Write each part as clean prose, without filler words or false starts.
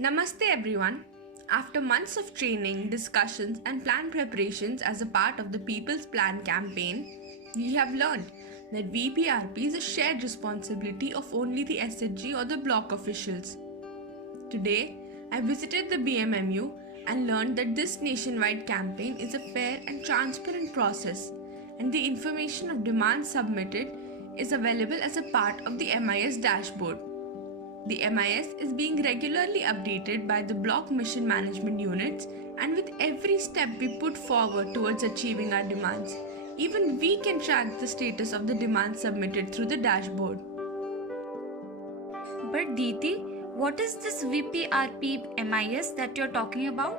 Namaste everyone. After months of training, discussions, and plan preparations as a part of the People's Plan campaign, we have learned that VPRP is a shared responsibility of only the SHG or the block officials. Today, I visited the BMMU and learned that this nationwide campaign is a fair and transparent process, and the information of demands submitted is available as a part of the MIS dashboard. The MIS is being regularly updated by the block mission management units, and with every step we put forward towards achieving our demands, even we can track the status of the demands submitted through the dashboard. But Diti, what is this VPRP MIS that you're talking about?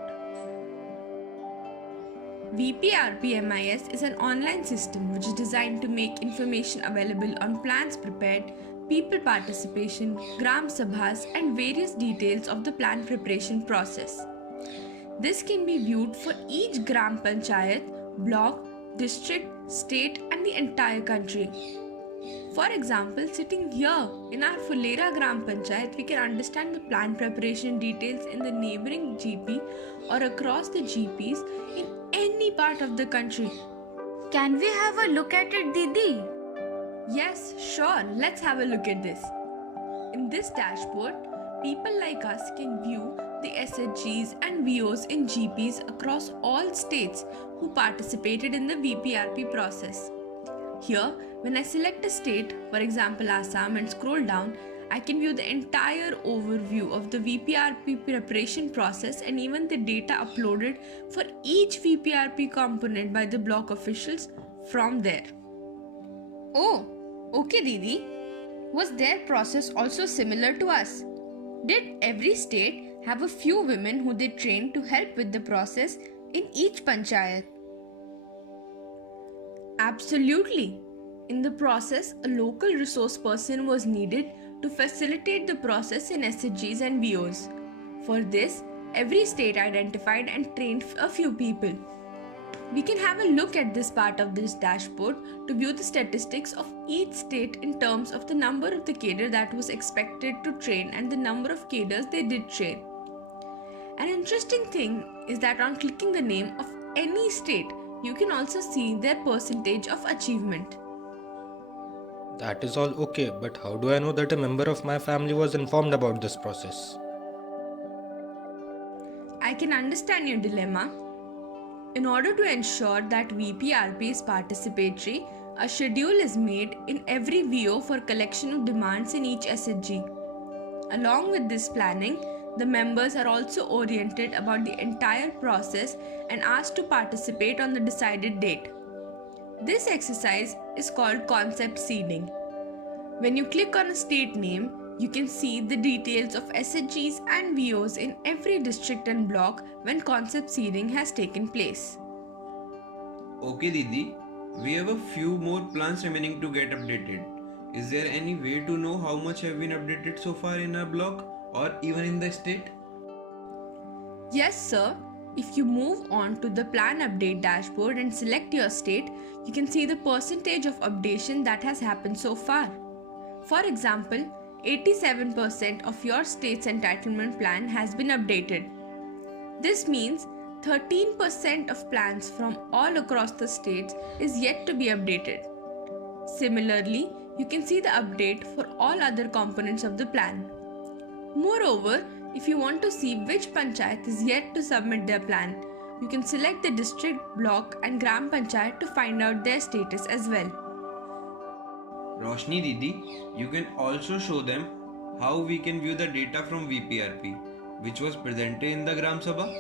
VPRP MIS is an online system which is designed to make information available on plans prepared, people participation, Gram Sabhas, and various details of the plan preparation process. This can be viewed for each Gram Panchayat, block, district, state, and the entire country. For example, sitting here in our Fulera Gram Panchayat, we can understand the plan preparation details in the neighboring GP or across the GPs in any part of the country. Can we have a look at it, Didi? Yes, sure, let's have a look at this. In this dashboard, people like us can view the SHGs and VOs in GPs across all states who participated in the VPRP process. Here, when I select a state, for example Assam, and scroll down, I can view the entire overview of the VPRP preparation process and even the data uploaded for each VPRP component by the block officials from there. Oh, okay, Didi. Was their process also similar to us? Did every state have a few women who they trained to help with the process in each panchayat? Absolutely. In the process, a local resource person was needed to facilitate the process in SHGs and VOs. For this, every state identified and trained a few people. We can have a look at this part of this dashboard to view the statistics of each state in terms of the number of the cadre that was expected to train and the number of cadres they did train. An interesting thing is that on clicking the name of any state, you can also see their percentage of achievement. That is all okay, but how do I know that a member of my family was informed about this process? I can understand your dilemma. In order to ensure that VPRP is participatory, a schedule is made in every VO for collection of demands in each SHG. Along with this planning, the members are also oriented about the entire process and asked to participate on the decided date. This exercise is called concept seeding. When you click on a state name, you can see the details of SHGs and VOs in every district and block when concept seeding has taken place. Okay Didi, we have a few more plans remaining to get updated. Is there any way to know how much have been updated so far in our block or even in the state? Yes sir, if you move on to the plan update dashboard and select your state, you can see the percentage of updation that has happened so far. For example, 87% of your state's entitlement plan has been updated. This means 13% of plans from all across the states is yet to be updated. Similarly, you can see the update for all other components of the plan. Moreover, if you want to see which panchayat is yet to submit their plan, you can select the district, block and gram panchayat to find out their status as well. Roshni Didi, you can also show them how we can view the data from VPRP, which was presented in the Gram Sabha.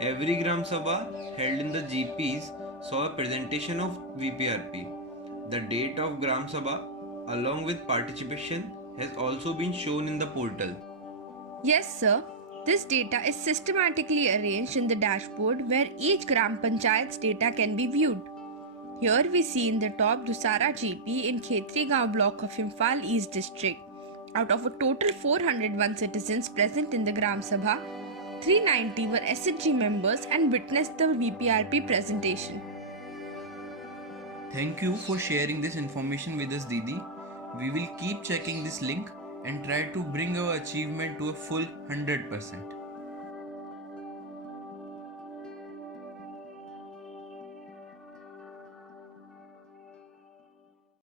Every Gram Sabha held in the GPs saw a presentation of VPRP. The date of Gram Sabha along with participation has also been shown in the portal. Yes sir, this data is systematically arranged in the dashboard where each gram panchayat's data can be viewed. Here we see in the top Dusara GP in Khetri Gaon block of Imphal East district. Out of a total 401 citizens present in the Gram Sabha, 390 were SHG members and witnessed the VPRP presentation. Thank you for sharing this information with us, Didi. We will keep checking this link and try to bring our achievement to a full 100%.